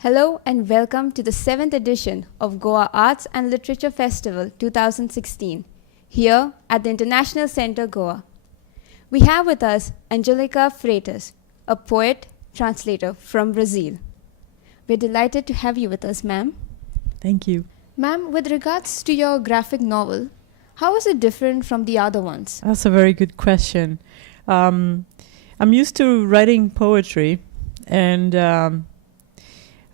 Hello and welcome to the 7th edition of Goa Arts and Literature Festival 2016, here at the International Center, Goa. We have with us Angélica Freitas, a poet, translator from Brazil. We're delighted to have you with us, ma'am. Thank you. Ma'am, with regards to your graphic novel, how is it different from the other ones? That's a very good question. I'm used to writing poetry, and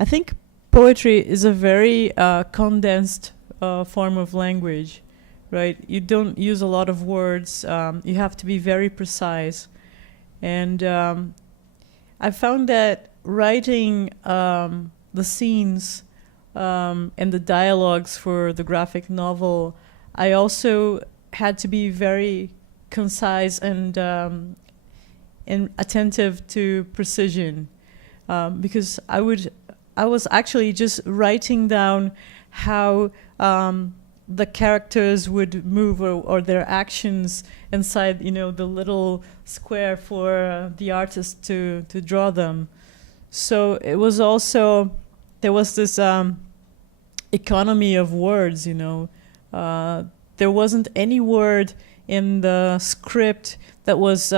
I think poetry is a very condensed form of language, right? You don't use a lot of words. You have to be very precise. And I found that writing the scenes and the dialogues for the graphic novel, I also had to be very concise and attentive to precision, because I was actually just writing down how the characters would move or their actions inside, the little square for the artist to draw them. So it was also, there was this economy of words, there wasn't any word in the script that was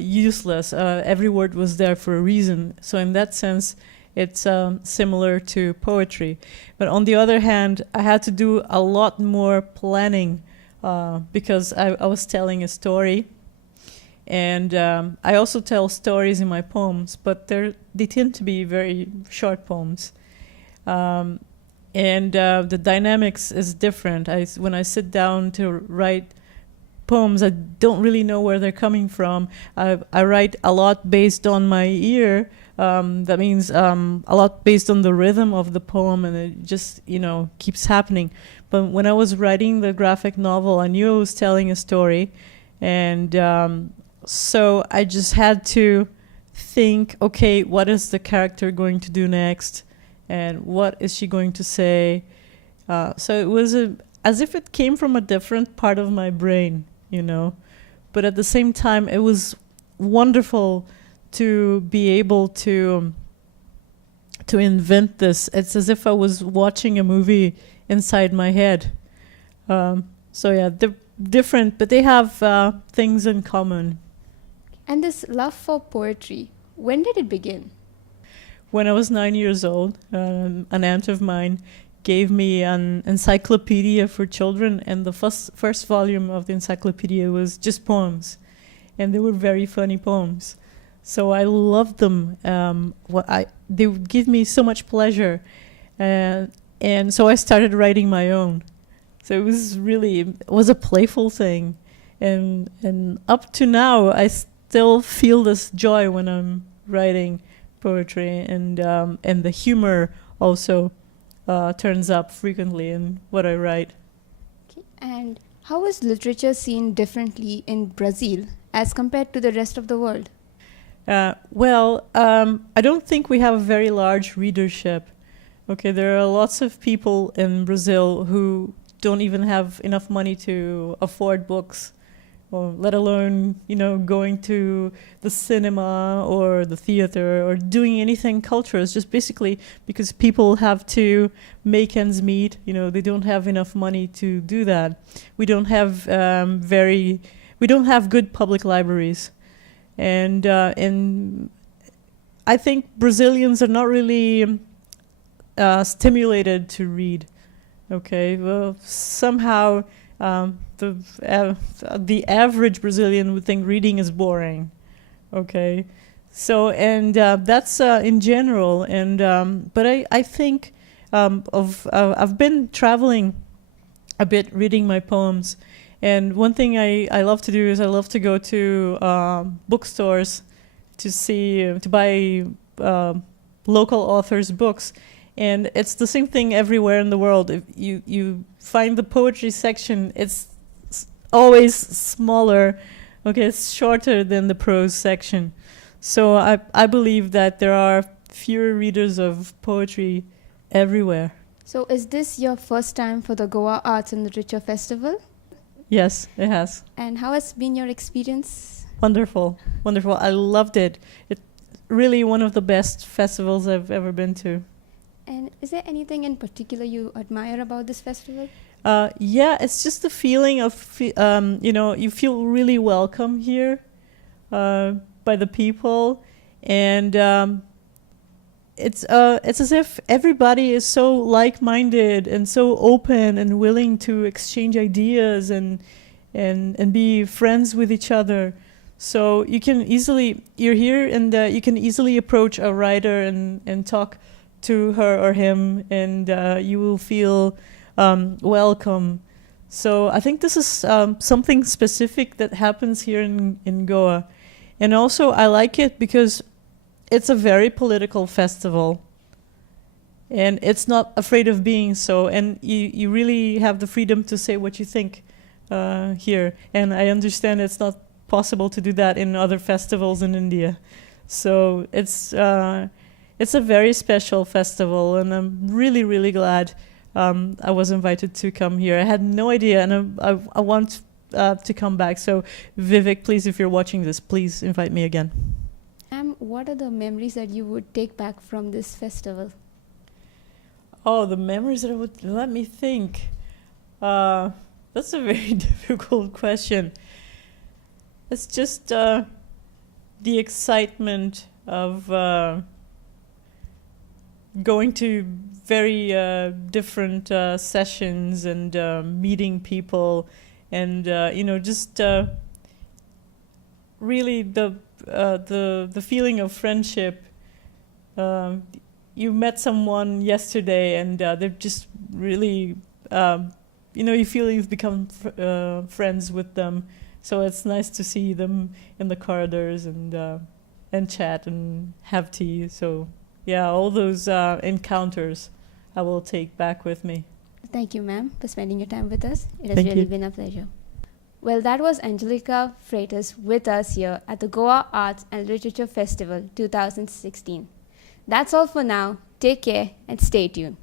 useless. Every word was there for a reason. So in that sense, it's similar to poetry. But on the other hand, I had to do a lot more planning because I was telling a story. And I also tell stories in my poems, but they tend to be very short poems. And the dynamics is different. When I sit down to write poems, I don't really know where they're coming from. I write a lot based on my ear. That means a lot based on the rhythm of the poem, and it just, keeps happening. But when I was writing the graphic novel, I knew I was telling a story. And so I just had to think, okay, what is the character going to do next? And what is she going to say? So it was as if it came from a different part of my brain, But at the same time, it was wonderful to be able to invent this. It's as if I was watching a movie inside my head. So yeah, they're different, but they have things in common. And this love for poetry, when did it begin? When I was 9 years old, an aunt of mine gave me an encyclopedia for children, and the first volume of the encyclopedia was just poems, and they were very funny poems. So I loved them. They would give me so much pleasure, and so I started writing my own. So it was a playful thing, and up to now I still feel this joy when I'm writing poetry, and the humor also turns up frequently in what I write. Okay. And how is literature seen differently in Brazil as compared to the rest of the world? I don't think we have a very large readership. Okay, there are lots of people in Brazil who don't even have enough money to afford books, or let alone, going to the cinema or the theater or doing anything cultural. It's just basically because people have to make ends meet. They don't have enough money to do that. We don't have good public libraries. And I think Brazilians are not really stimulated to read. Okay, well, somehow the average Brazilian would think reading is boring. Okay, so and that's in general. And but I think I've been traveling a bit, reading my poems. And one thing I love to do is I love to go to bookstores to buy local authors' books. And it's the same thing everywhere in the world. If you find the poetry section, it's always smaller. Okay, it's shorter than the prose section. So I believe that there are fewer readers of poetry everywhere. So is this your first time for the Goa Arts and Literature Festival? Yes, it has. And how has been your experience? Wonderful, wonderful. I loved it. really one of the best festivals I've ever been to. And is there anything in particular you admire about this festival? Yeah, it's just the feeling of, you feel really welcome here by the people. And it's as if everybody is so like-minded and so open and willing to exchange ideas and be friends with each other. So you're here and you can easily approach a writer and talk to her or him, and you will feel welcome. So I think this is something specific that happens here in Goa. And also I like it because it's a very political festival. And it's not afraid of being so. And you really have the freedom to say what you think here. And I understand it's not possible to do that in other festivals in India. So it's a very special festival, and I'm really, really glad I was invited to come here. I had no idea, and I want to come back. So Vivek, please, if you're watching this, please invite me again. What are the memories that you would take back from this festival? Oh, the memories that I would... Let me think. That's a very difficult question. It's just the excitement of going to very different sessions and meeting people, and just really the feeling of friendship. You met someone yesterday, and they're just really, you feel you've become friends with them. So it's nice to see them in the corridors and chat and have tea. So yeah, all those encounters I will take back with me. Thank you, ma'am, for spending your time with us. It has Thank really you. been a pleasure. Well, that was Angélica Freitas with us here at the Goa Arts and Literature Festival 2016. That's all for now. Take care and stay tuned.